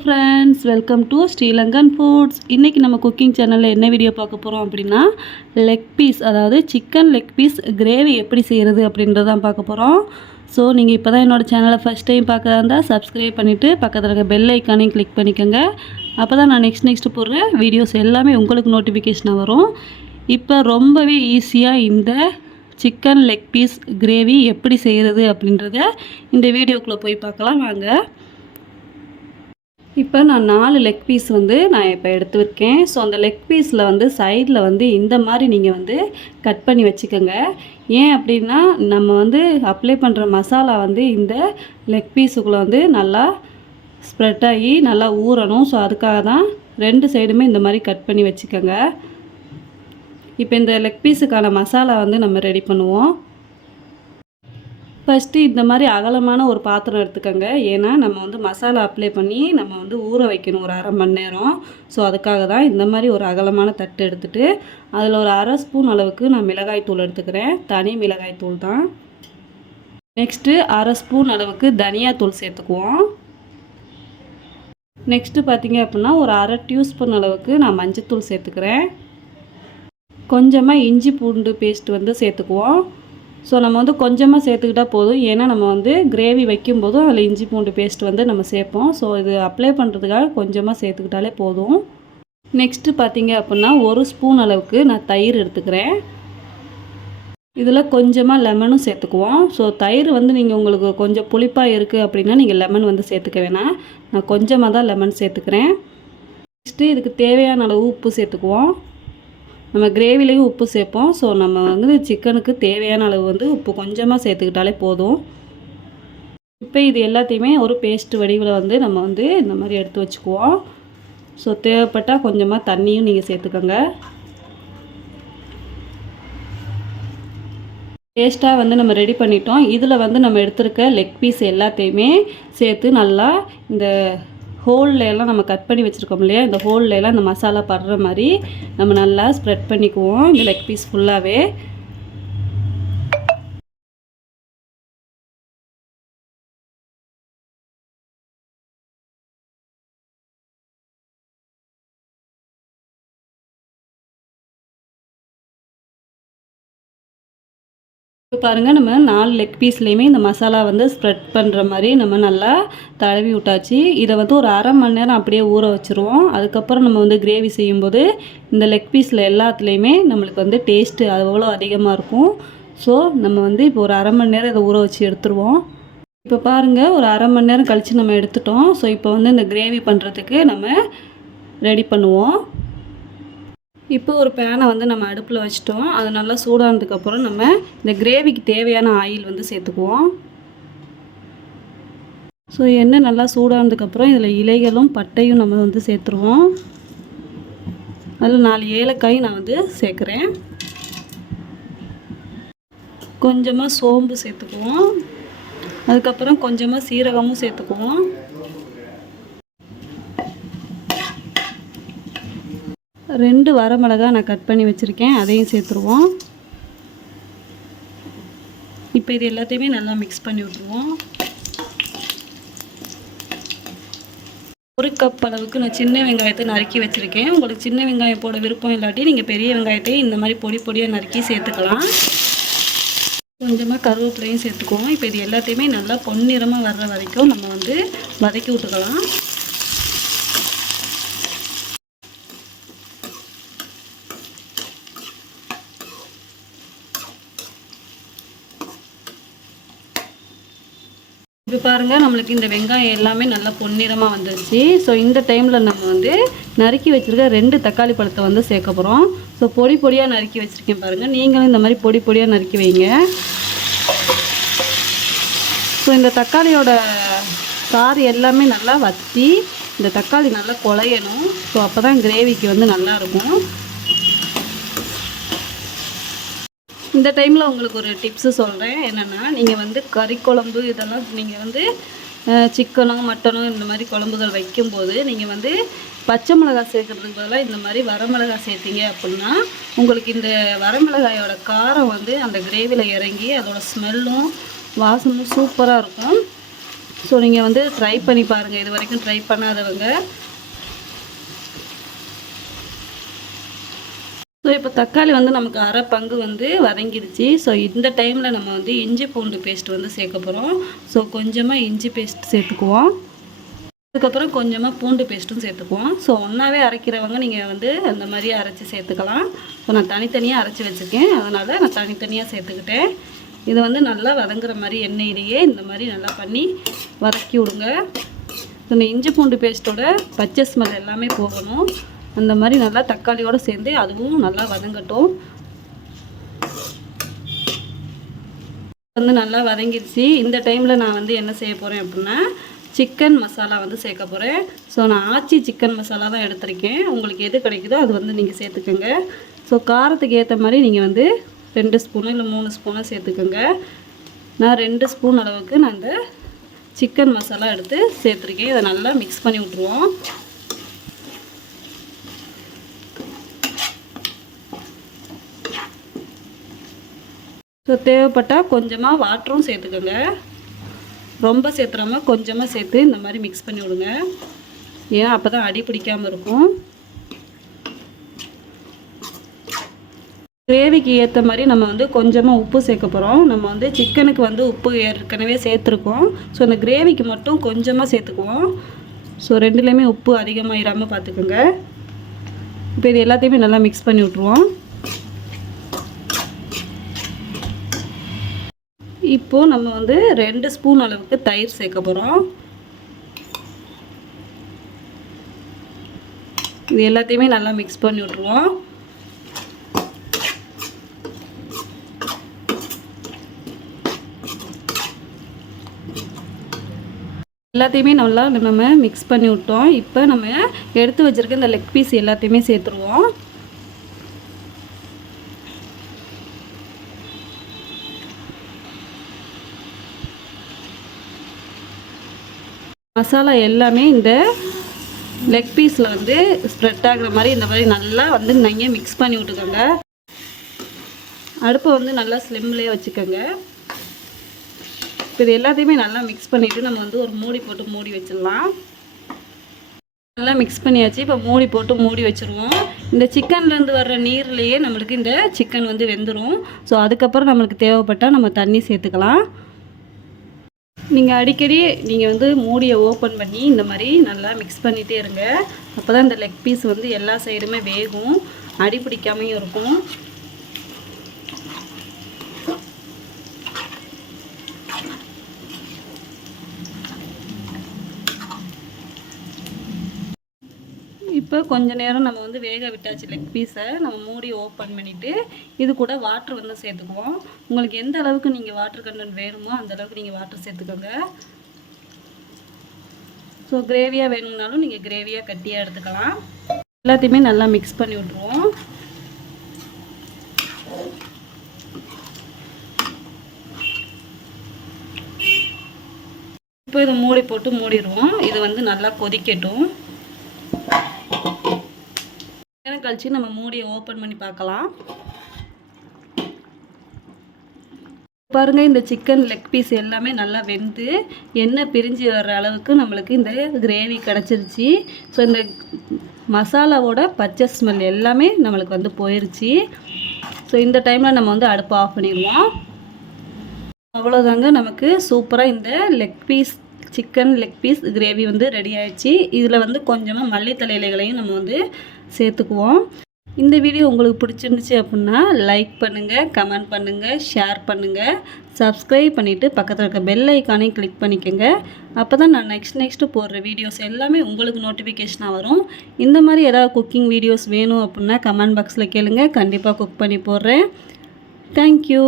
Friends welcome to Sri Lankan foods இன்றைக்கி நம்ம cooking சேனலில் என்ன வீடியோ பார்க்க போகிறோம் அப்படின்னா லெக் பீஸ் அதாவது சிக்கன் லெக் பீஸ் கிரேவி எப்படி செய்கிறது அப்படின்றது தான் பார்க்க போகிறோம் ஸோ நீங்கள் இப்போ தான் என்னோடய சேனலை ஃபஸ்ட் டைம் பார்க்க இருந்தால் சப்ஸ்கிரைப் பண்ணிவிட்டு பக்கத்தில் இருக்க பெல் ஐக்கானையும் கிளிக் பண்ணிக்கோங்க. அப்போ தான் நான் நெக்ஸ்ட் நெக்ஸ்ட் போடுற வீடியோஸ் எல்லாமே உங்களுக்கு நோட்டிஃபிகேஷனாக வரும். இப்போ ரொம்பவே ஈஸியாக இந்த சிக்கன் லெக் பீஸ் கிரேவி எப்படி செய்கிறது அப்படின்றத இந்த வீடியோக்குள்ளே போய் பார்க்கலாம். வாங்க. இப்போ நான் நாலு லெக் பீஸ் வந்து நான் இப்போ எடுத்து வைக்கேன் ஸோ அந்த லெக் பீஸில் வந்து சைடில் வந்து இந்த மாதிரி நீங்கள் வந்து கட் பண்ணி வச்சுக்கோங்க. ஏன் அப்படின்னா நம்ம வந்து அப்ளை பண்ணுற மசாலா வந்து இந்த லெக் பீஸுக்குள்ளே வந்து நல்லா ஸ்ப்ரெட் ஆகி நல்லா ஊறணும். ஸோ அதுக்காக தான் ரெண்டு சைடுமே இந்த மாதிரி கட் பண்ணி வச்சுக்கோங்க. இப்போ இந்த லெக் பீஸுக்கான மசாலா வந்து நம்ம ரெடி பண்ணுவோம். ஃபஸ்ட்டு இந்த மாதிரி அகலமான ஒரு பாத்திரம் எடுத்துக்கோங்க. ஏன்னா நம்ம வந்து மசாலா அப்ளை பண்ணி நம்ம வந்து ஊற வைக்கணும் ஒரு அரை மணி நேரம். ஸோ அதுக்காக தான் இந்த மாதிரி ஒரு அகலமான தட்டு எடுத்துகிட்டு அதில் ஒரு அரை ஸ்பூன் அளவுக்கு நான் மிளகாய் தூள் எடுத்துக்கிறேன். தனி மிளகாய் தூள் தான். நெக்ஸ்ட்டு அரை ஸ்பூன் அளவுக்கு தனியாத்தூள் சேர்த்துக்குவோம். நெக்ஸ்ட்டு பார்த்தீங்க அப்படின்னா ஒரு அரை டியூஸ்பூன் அளவுக்கு நான் மஞ்சத்தூள் சேர்த்துக்கிறேன். கொஞ்சமாக இஞ்சி பூண்டு பேஸ்ட் வந்து சேர்த்துக்குவோம். ஸோ நம்ம வந்து கொஞ்சமாக சேர்த்துக்கிட்டால் போதும். ஏன்னா நம்ம வந்து கிரேவி வைக்கும்போதும் அதில் இஞ்சி பூண்டு பேஸ்ட் வந்து நம்ம சேர்ப்போம். ஸோ இது அப்ளை பண்ணுறதுக்காக கொஞ்சமாக சேர்த்துக்கிட்டாலே போதும். நெக்ஸ்ட்டு பார்த்தீங்க அப்படின்னா ஒரு ஸ்பூன் அளவுக்கு நான் தயிர் எடுத்துக்கிறேன். இதில் கொஞ்சமாக லெமனும் சேர்த்துக்குவோம். ஸோ தயிர் வந்து நீங்கள் உங்களுக்கு கொஞ்சம் புளிப்பாக இருக்குது அப்படின்னா நீங்கள் லெமன் வந்து சேர்த்துக்க வேணாம். நான் கொஞ்சமாக தான் லெமன் சேர்த்துக்கிறேன். நெக்ஸ்ட்டு இதுக்கு தேவையான அளவு உப்பு சேர்த்துக்குவோம். நம்ம கிரேவிலையும் உப்பு சேர்ப்போம். ஸோ நம்ம வந்து சிக்கனுக்கு தேவையான அளவு வந்து உப்பு கொஞ்சமாக சேர்த்துக்கிட்டாலே போதும். இப்போ இது எல்லாத்தையுமே ஒரு பேஸ்ட் வடிவில் வந்து நம்ம வந்து இந்த மாதிரி எடுத்து வச்சுக்குவோம். ஸோ தேவைப்பட்டால் கொஞ்சமாக தண்ணியும் நீங்கள் சேர்த்துக்கோங்க. பேஸ்ட்டாக வந்து நம்ம ரெடி பண்ணிட்டோம். இதில் வந்து நம்ம எடுத்துருக்க லெக் பீஸ் எல்லாத்தையுமே சேர்த்து நல்லா இந்த ஹோல்லையெல்லாம் நம்ம கட் பண்ணி வச்சுருக்கோம் இல்லையா? இந்த ஹோல்லையெல்லாம் இந்த மசாலா படுற மாதிரி நம்ம நல்லா ஸ்ப்ரெட் பண்ணிக்குவோம். இந்த லெக் பீஸ் ஃபுல்லாகவே இப்போ பாருங்கள் நம்ம நாலு லெக் பீஸ்லேயுமே இந்த மசாலா வந்து ஸ்ப்ரெட் பண்ணுற மாதிரி நம்ம நல்லா தடவி விட்டாச்சு. இதை வந்து ஒரு அரை மணி நேரம் அப்படியே ஊற வச்சுருவோம். அதுக்கப்புறம் நம்ம வந்து கிரேவி செய்யும்போது இந்த லெக் பீஸில் எல்லாத்துலேயுமே நம்மளுக்கு வந்து டேஸ்ட்டு அவ்வளோ அதிகமாக இருக்கும். ஸோ நம்ம வந்து இப்போ ஒரு அரை மணி நேரம் இதை ஊற வச்சு எடுத்துருவோம். இப்போ பாருங்கள் ஒரு அரை மணி நேரம் கழித்து நம்ம எடுத்துட்டோம். ஸோ இப்போ வந்து இந்த கிரேவி பண்ணுறதுக்கு நம்ம ரெடி பண்ணுவோம். இப்போ ஒரு பேனை வந்து நம்ம அடுப்பில் வச்சிட்டோம். அது நல்லா சூடானதுக்கப்புறம் நம்ம இந்த கிரேவிக்கு தேவையான ஆயில் வந்து சேர்த்துக்குவோம். ஸோ எண்ணெய் நல்லா சூடானதுக்கப்புறம் இதில் இலைகளும் பட்டையும் நம்ம வந்து சேர்த்துருவோம். அதில் நாலு ஏலக்காய் நான் வந்து சேர்க்குறேன். கொஞ்சமாக சோம்பு சேர்த்துக்குவோம். அதுக்கப்புறம் கொஞ்சமாக சீரகமும் சேர்த்துக்குவோம். ரெண்டு வரமிளகா நான் கட் பண்ணி வச்சுருக்கேன் அதையும் சேர்த்துருவோம். இப்போ இது எல்லாத்தையுமே நல்லா மிக்ஸ் பண்ணி விட்ருவோம் ஒரு கப் அளவுக்கு நான் சின்ன வெங்காயத்தை நறுக்கி வச்சுருக்கேன். உங்களுக்கு சின்ன வெங்காயம் போட விருப்பம் இல்லாட்டி நீங்கள் பெரிய வெங்காயத்தை இந்த மாதிரி பொடி பொடியாக நறுக்கி சேர்த்துக்கலாம். கொஞ்சமாக கருவேப்பிலையும் சேர்த்துக்குவோம். இப்போ இது எல்லாத்தையுமே நல்லா பொன்னிறமாக வர்ற வரைக்கும் நம்ம வந்து வதக்கி விட்டுக்கலாம். இப்போ பாருங்கள் நம்மளுக்கு இந்த வெங்காயம் எல்லாமே நல்லா பொன்னிறமாக வந்துருச்சு. ஸோ இந்த டைமில் நம்ம வந்து நறுக்கி வச்சுருக்க ரெண்டு தக்காளி பழத்தை வந்து சேர்க்க போகிறோம் ஸோ பொடி பொடியாக நறுக்கி வச்சுருக்கேன் பாருங்கள் நீங்களும் இந்த மாதிரி பொடி பொடியாக நறுக்கி வைங்க. ஸோ இந்த தக்காளியோட சாறு எல்லாமே நல்லா வற்றி இந்த தக்காளி நல்லா குழையணும். ஸோ அப்போ தான் கிரேவிக்கு வந்து நல்லாயிருக்கும் இந்த டைமில் உங்களுக்கு ஒரு டிப்ஸு சொல்கிறேன் என்னென்னா நீங்கள் வந்து கறி குழம்பு இதெல்லாம் நீங்கள் வந்து சிக்கனோ மட்டனோ இந்த மாதிரி குழம்புகள் வைக்கும்போது நீங்கள் வந்து பச்சை மிளகாய் சேர்க்குறதுக்கு பதிலாக இந்த மாதிரி வரமிளகாய் சேர்த்திங்க அப்படின்னா உங்களுக்கு இந்த வரமிளகாயோட காரம் வந்து அந்த கிரேவியில் இறங்கி அதோடய ஸ்மெல்லும் வாசமும் சூப்பராக இருக்கும். ஸோ நீங்கள் வந்து ட்ரை பண்ணி பாருங்கள் இது வரைக்கும் ட்ரை பண்ணாதவங்க ஸோ இப்போ தக்காளி வந்து நமக்கு அரை பங்கு வந்து வதங்கிடுச்சு. ஸோ இந்த டைமில் நம்ம வந்து இஞ்சி பூண்டு பேஸ்ட் வந்து சேர்க்க போகிறோம் ஸோ கொஞ்சமாக இஞ்சி பேஸ்ட் சேர்த்துக்குவோம். அதுக்கப்புறம் கொஞ்சமாக பூண்டு பேஸ்ட்டும் சேர்த்துக்குவோம். ஸோ ஒன்றாவே அரைக்கிறவங்க நீங்கள் வந்து அந்த மாதிரி அரைச்சி சேர்த்துக்கலாம். ஸோ நான் தனித்தனியாக அரைச்சி வச்சுருக்கேன். அதனால் நான் தனித்தனியாக சேர்த்துக்கிட்டேன். இதை வந்து நல்லா வதங்குற மாதிரி எண்ணெயிலேயே இந்த மாதிரி நல்லா பண்ணி வதக்கி விடுங்க. இந்த இஞ்சி பூண்டு பேஸ்ட்டோட பச்சை ஸ்மெல் எல்லாமே போகணும். அந்த மாதிரி நல்லா தக்காளியோடு சேர்ந்து அதுவும் நல்லா வதங்கட்டும். வந்து நல்லா வதங்கிடுச்சு. இந்த டைமில் நான் வந்து என்ன செய்ய போகிறேன் அப்படின்னா சிக்கன் மசாலா வந்து சேர்க்க போகிறேன் ஸோ நான் ஆச்சி சிக்கன் மசாலா தான் எடுத்திருக்கேன். உங்களுக்கு எது கிடைக்குதோ அது வந்து நீங்கள் சேர்த்துக்கோங்க. ஸோ காரத்துக்கு ஏற்ற மாதிரி நீங்கள் வந்து ரெண்டு ஸ்பூனு இல்லை மூணு ஸ்பூனும் சேர்த்துக்கோங்க. நான் ரெண்டு ஸ்பூன் அளவுக்கு நான் இந்த சிக்கன் மசாலா எடுத்து சேர்த்துருக்கேன். இதை நல்லா மிக்ஸ் பண்ணி விட்ருவோம் தேவைப்பட்டால் கொஞ்சமாக வாட்டரும் சேர்த்துக்கோங்க. ரொம்ப சேர்த்துறாம கொஞ்சமாக சேர்த்து இந்த மாதிரி மிக்ஸ் பண்ணி விடுங்க. ஏன்? அப்போ தான் அடி பிடிக்காமல் இருக்கும். கிரேவிக்கு ஏற்ற மாதிரி நம்ம வந்து கொஞ்சமாக உப்பு சேர்க்க போகிறோம் நம்ம வந்து சிக்கனுக்கு வந்து உப்பு ஏற்கனவே சேர்த்துருக்கோம். ஸோ அந்த கிரேவிக்கு மட்டும் கொஞ்சமாக சேர்த்துக்குவோம். ஸோ ரெண்டுலேயுமே உப்பு அதிகமாகிடாமல் பார்த்துக்கோங்க. இப்போ இது எல்லாத்தையுமே நல்லா மிக்ஸ் பண்ணி விட்ருவோம் இப்போது நம்ம வந்து ரெண்டு ஸ்பூன் அளவுக்கு தயிர் சேர்க்க போகிறோம் இது எல்லாத்தையுமே நல்லா மிக்ஸ் பண்ணி விட்ருவோம் எல்லாத்தையுமே நல்லா நம்ம மிக்ஸ் பண்ணி விட்டோம். இப்போ நம்ம எடுத்து வச்சுருக்க இந்த லெக் பீஸ் எல்லாத்தையுமே சேர்த்துருவோம். மசாலா எல்லாமே இந்த லெக் பீஸில் வந்து ஸ்ப்ரெட் ஆகிற மாதிரி இந்த மாதிரி நல்லா வந்து நீங்கள் மிக்ஸ் பண்ணி விட்டுக்கோங்க. அடுப்பை வந்து நல்லா ஸ்லிம்லேயே வச்சுக்கோங்க. இப்போ இது எல்லாத்தையுமே நல்லா மிக்ஸ் பண்ணிவிட்டு நம்ம வந்து ஒரு மூடி போட்டு மூடி வச்சிடலாம். நல்லா மிக்ஸ் பண்ணியாச்சு. இப்போ மூடி போட்டு மூடி வச்சுருவோம். இந்த சிக்கன்லேருந்து வர்ற நீர்லேயே நம்மளுக்கு இந்த சிக்கன் வந்து வெந்துடும் ஸோ அதுக்கப்புறம் நம்மளுக்கு தேவைப்பட்டால் நம்ம தண்ணி சேர்த்துக்கலாம். நீங்கள் அடிக்கடி நீங்கள் வந்து மூடியை ஓப்பன் பண்ணி இந்த மாதிரி நல்லா மிக்ஸ் பண்ணிகிட்டே இருங்க. அப்போ தான் இந்த லெக் பீஸ் வந்து எல்லா சைடுமே வேகும். அடி பிடிக்காமையும் இருக்கும் இப்போ கொஞ்ச நேரம் நம்ம வந்து வேக விட்டாச்சு லெக் பீஸை நம்ம மூடி ஓப்பன் பண்ணிவிட்டு இது கூட வாட்ரு வந்து சேர்த்துக்குவோம். உங்களுக்கு எந்த அளவுக்கு நீங்கள் வாட்டர் கண்டென்ட் வேணுமோ அந்த அளவுக்கு நீங்கள் வாட்டர் சேர்த்துக்கோங்க. ஸோ கிரேவியாக வேணும்னாலும் நீங்கள் கிரேவியாக கட்டியாக எடுத்துக்கலாம். எல்லாத்தையுமே நல்லா மிக்ஸ் பண்ணி விட்ருவோம் இப்போ இதை மூடி போட்டு மூடிடுவோம். இது வந்து நல்லா கொதிக்கட்டும். கழிச்சு நம்ம மூடியை ஓப்பன் பண்ணி பார்க்கலாம். பாருங்கள் இந்த சிக்கன் லெக் பீஸ் எல்லாமே நல்லா வெந்து எண்ணெய் பிரிஞ்சு வர்ற அளவுக்கு நம்மளுக்கு இந்த கிரேவி கிடச்சிருச்சு. ஸோ இந்த மசாலாவோட பச்சை ஸ்மெல் எல்லாமே நம்மளுக்கு வந்து போயிடுச்சு ஸோ இந்த டைமில் நம்ம வந்து அடுப்பு ஆஃப் பண்ணிடுவோம். அவ்வளோதாங்க நமக்கு சூப்பராக இந்த leg piece chicken leg piece gravy வந்து ரெடி ஆயிடுச்சு. இதில் வந்து கொஞ்சமாக மல்லித்தலை இலைகளையும் நம்ம வந்து சேர்த்துக்குவோம். இந்த வீடியோ உங்களுக்கு பிடிச்சிருந்துச்சு அப்படின்னா லைக் பண்ணுங்கள் கமெண்ட் பண்ணுங்கள் ஷேர் பண்ணுங்கள் சப்ஸ்கிரைப் பண்ணிவிட்டு பக்கத்தில் இருக்க பெல் ஐக்கானையும் கிளிக் பண்ணிக்கோங்க. அப்போ தான் நான் நெக்ஸ்ட் நெக்ஸ்ட்டு போடுற வீடியோஸ் எல்லாமே உங்களுக்கு நோட்டிஃபிகேஷனாக வரும். இந்த மாதிரி ஏதாவது குக்கிங் வீடியோஸ் வேணும் அப்படின்னா கமெண்ட் பாக்ஸில் கேளுங்கள் கண்டிப்பாக குக் பண்ணி போடுறேன். தேங்க்யூ